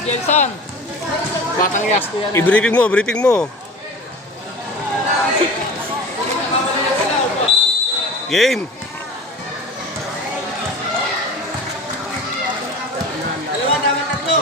Jelson. Batang Yasco yan. I-briefing mo, briefing mo. Game. Dalawa, dapat tatlo.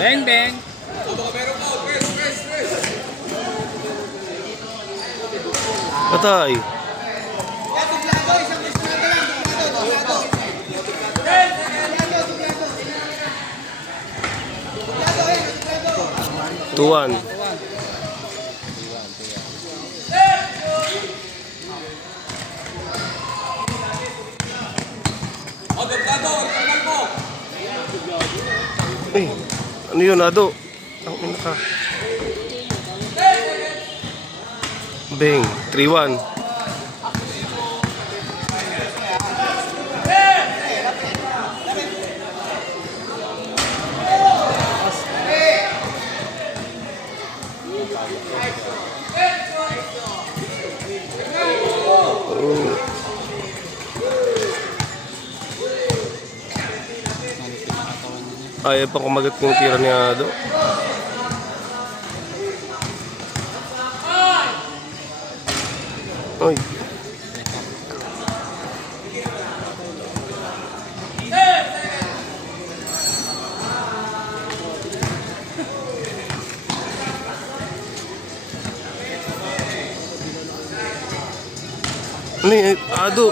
Bang, bang. Patay. 2-1. Eh, ano yun, Ado? Ang ina ka. Bang, 3-1. Ayaw pa kumagat yung tira ni Ado. Oy. Ano yun? Ado.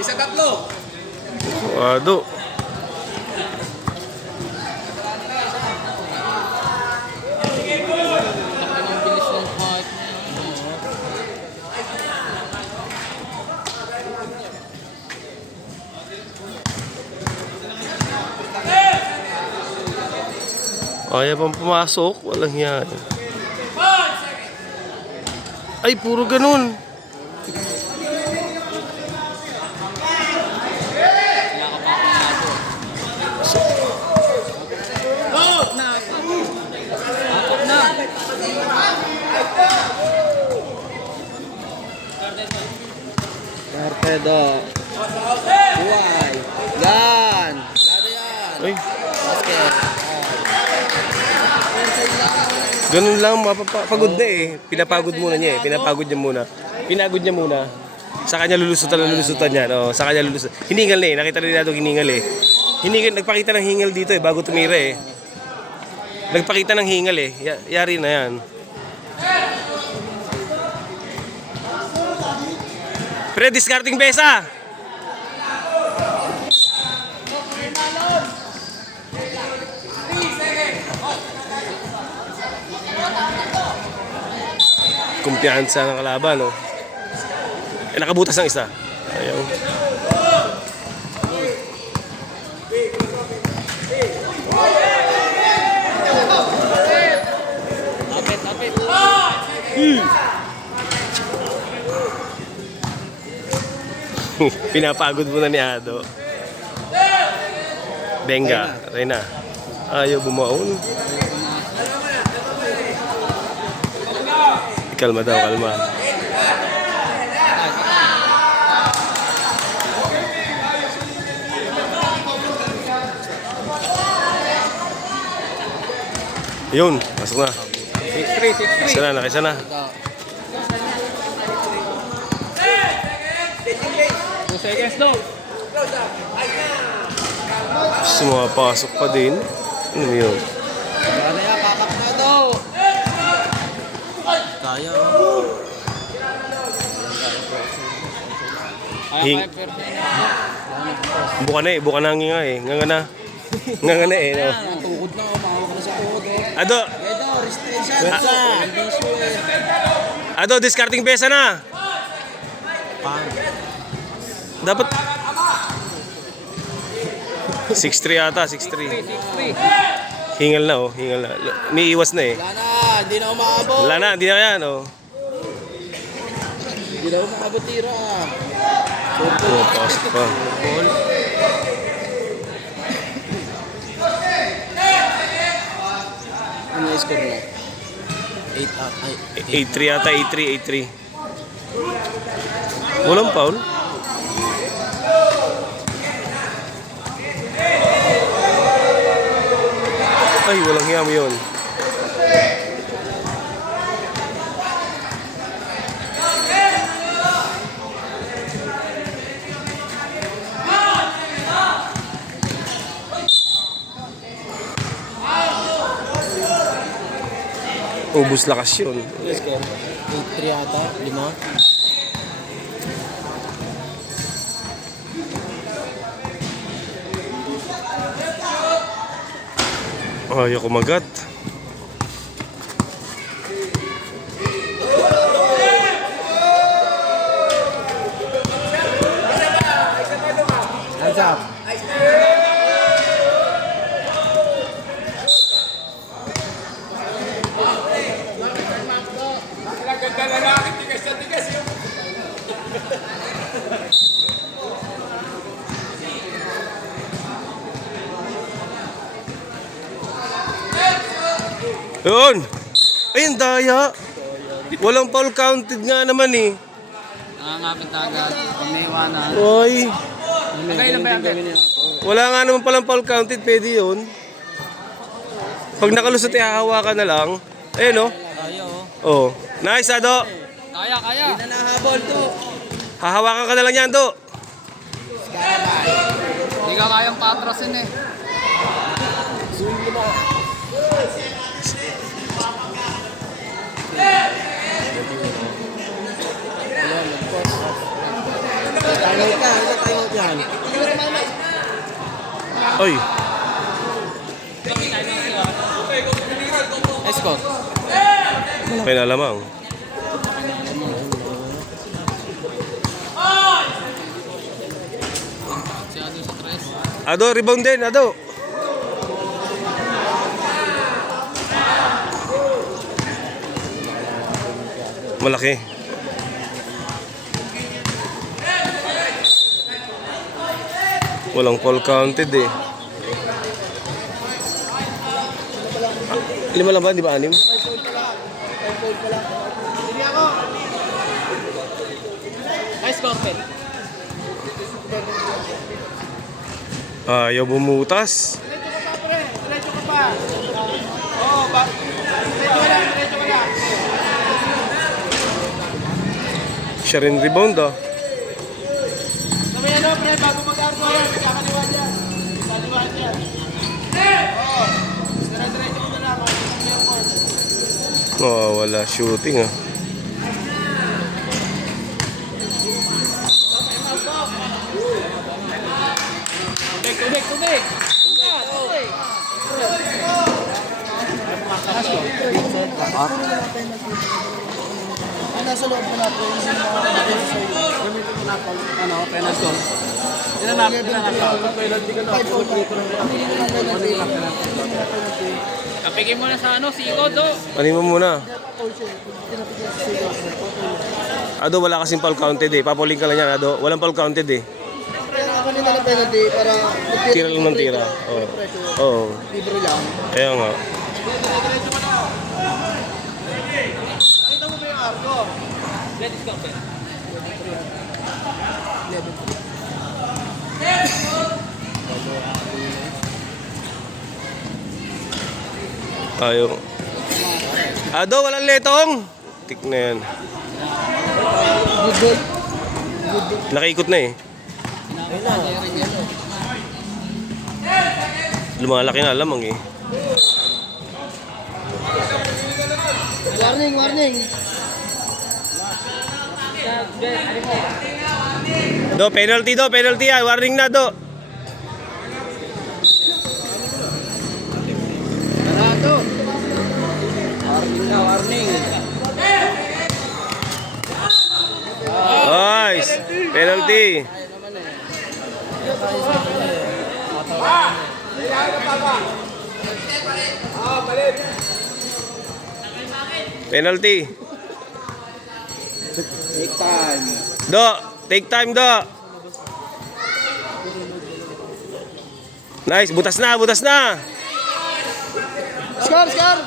Isa tatlo. Ado. Ayaw pang pumasok, walang yan. Ay, puro ganun. Torpedo. Buhay. Yan. Lado yan. Ay, Basket. ganun lang, mapapagod na eh. Pinapagod muna niya eh. Pinapagod niya muna. Pinagod niya muna. Sa kanya lulusutan yan. Oh, sa kanya lulusutan. Hiningal na eh. Nakita rin natin hiningal eh. Nagpakita ng hingal dito eh, bago tumira eh. Nagpakita ng hingal eh. Yari na yan. Pre, discarding besa. Kumpiyansa ng kalaban, no? Eh, nakabutas ng isa. Ayaw. Tapit. Pinapagod mo na ni Ado. Benga, Reyna. Ayaw bumaon. Kalma daw, kalma. Yun, pasok na. 6-3. Nakisa na, nakisa na. 2 seconds daw. Sumapasok pa din. Ano yun? Ano yan, kakap na daw. Kaya. Buka na eh, buka na ang nga eh. Nga na. Nga na eh, no? Tukod na, umawak na sa tuhod. Ado! Ito, restriction. Ado, discarding besa na! Dapat 6-3 ata, 6-3. 6-3. Hingal na oh, hingal na. Umiiwas na eh. Wala na, hindi na umabot. Wala na, hindi na yan oh. Hindi na umabot tira. Oh, pasok pa. Ball. Ano yung score na? 8 up. Ay, 8-3 yata, 8-3. Walang foul? Ay, walang hiyam yun. Ubus lakas yun. ano yung score? 8-3 ata, 5. Ayaw kumagat. Hands up. Yun! Ayun, daya! Walang foul counted nga naman eh. Nangangapit na agad. Pag naiwanan. Oy! Kailan ba yan? Wala nga naman palang foul counted, pwede yun. Pag nakalusot, hahawakan na lang. Ayun oh. Kaya Oh. oh. Nice, Ado! Kaya. Hindi na nahabol to. Hahawakan ka na lang yan, Do. Hindi ka kayang patrasin eh. Zoom mo na. Tayo ka, tayo dyan. Oy! Escort. May nalamang. Masyado sa tres. Ado, rebound din, Ado. Malaki. Walang foul counted eh. Lima lang ba? Di ba anim? Escort. Ayaw bumutas. Diretso ka pa. Oo, diretso ka lang. Siya rin rebound ah. Sabi ano, pre, bago mag-arco yan, kakaliwa dyan. Kaliwa dyan. Oo. Diretso mo na lang. Oh, wala shooting ah. Tubig. Nasa loob mo na po yung gamitin mo na po penalty ko. Inanap penalty ka na. Kapigin mo na sa siko do. Ano mo muna? Ado, wala kasing foul counted eh. Papuling ka lang yan, Ado. Walang foul counted eh. Kanina na penalty para Tira lang ng tira. Oo. Oo. libre lang. Kaya nga. Nakita mo ba yung arco? Let's go. Ayaw. Ado, walang letong. Tik na yan. Nakaikot na eh. Lumalaki na lamang eh. Warning. Do, penalty yan. Warning na, Do. Parado. Warning. Nice. Penalty. Penalty. Take time. Do, take time do. Nice, butas na, butas na. Score, score!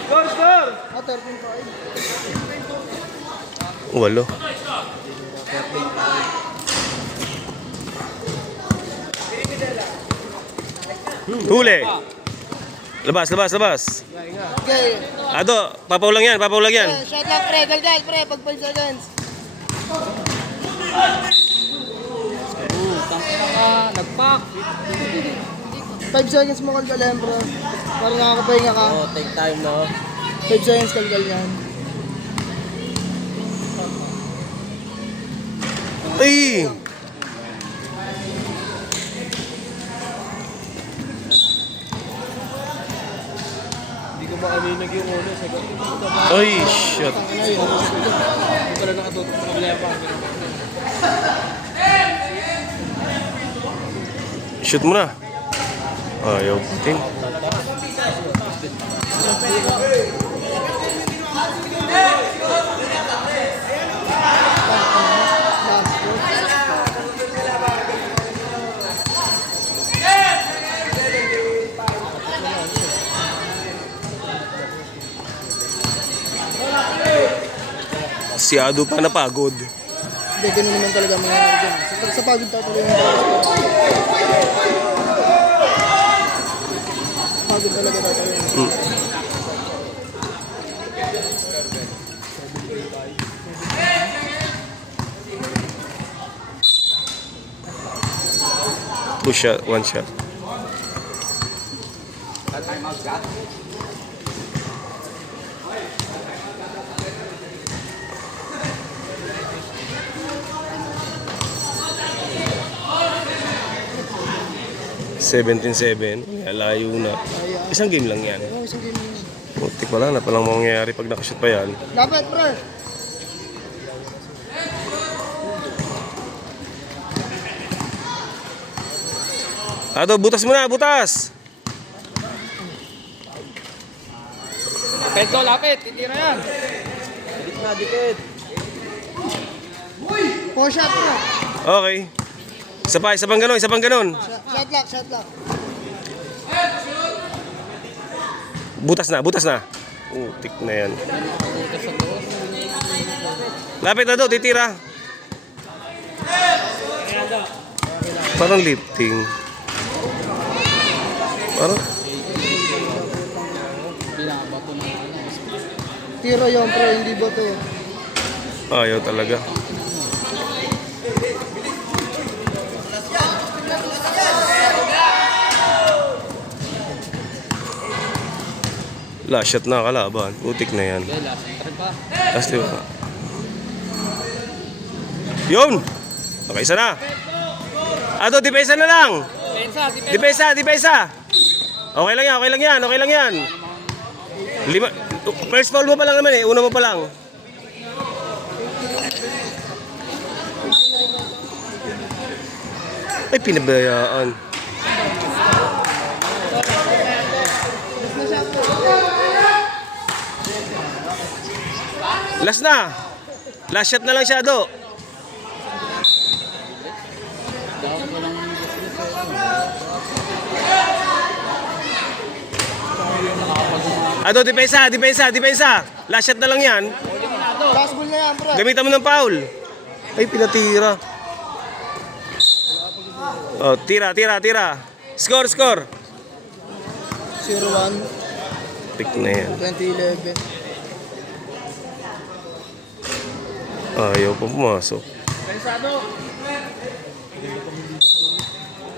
Score, score. Ah, 13-5. Walo. Huli. Labas, labas, labas. Okay. Ado, papaw lang yan, papaw lang yan. Shot lang, pre. Galgal, pre. Pag 5 seconds. Nagpak. 5 seconds mo kalgal yan, bro. Para nakakapahinga ka. Oh, take time, no? 5 seconds kalgal yan. Ay! Hindi ko makaninag yung ulo. Ay, shit. Hindi ko lang nakatutok sa kabila pa. Shoot mo na. Ayaw. Ting. Si Ado pa napagod. Hindi, ganun naman talaga ang mangyayari dyan. Sa pagod tatuloy yung pagod talaga tatuloy. Two shot, one shot. $17-7. Layo na. Isang game lang yan. Oo, isang game yun. Muntik wala na palang mangyayari pag nakashoot pa yan. Dapat, pre. Ado, butas mo na, butas! Pedro, lapit. Titira yan. Dikit na, dikit. 4 shot, pre. Okay. Isa pang ganon, isa pang ganon. Shot lock, shot lock. Butas na, butas na. Tik na yan. Lapit na daw, titira. Parang lifting. Parang, Tiro yun, pre. Hindi ba to? ayaw talaga. Last shot na kalaban. Putik na yan. Last two. Yun! Okay, isa na. Ado, depensa na lang. Depensa, depensa. Okay lang yan, okay lang yan, okay lang yan. First foul mo pa lang naman eh. Una mo pa lang. Ay, pinabayaan. Last na. Last shot na lang siya, Do. Ado, depensa, depensa, depensa. Last shot na lang yan. Last ball na yan, pre. Gamitan mo ng foul. Ay, pinatira. Oh, tira, tira, tira. Score, score. 0-1, Pick na yan. 2011. Ayaw pa pumasok.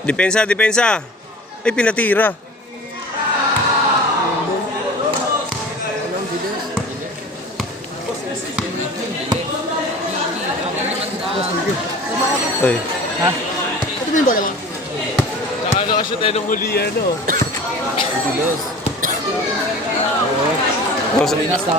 Depensa, depensa. Ay, pinatira. Walang bilis. Ay. Ito ba yung bola mo? Saka nakashoot tayo ng huli yan, no? Bilos. Oh, sa- Pinas na.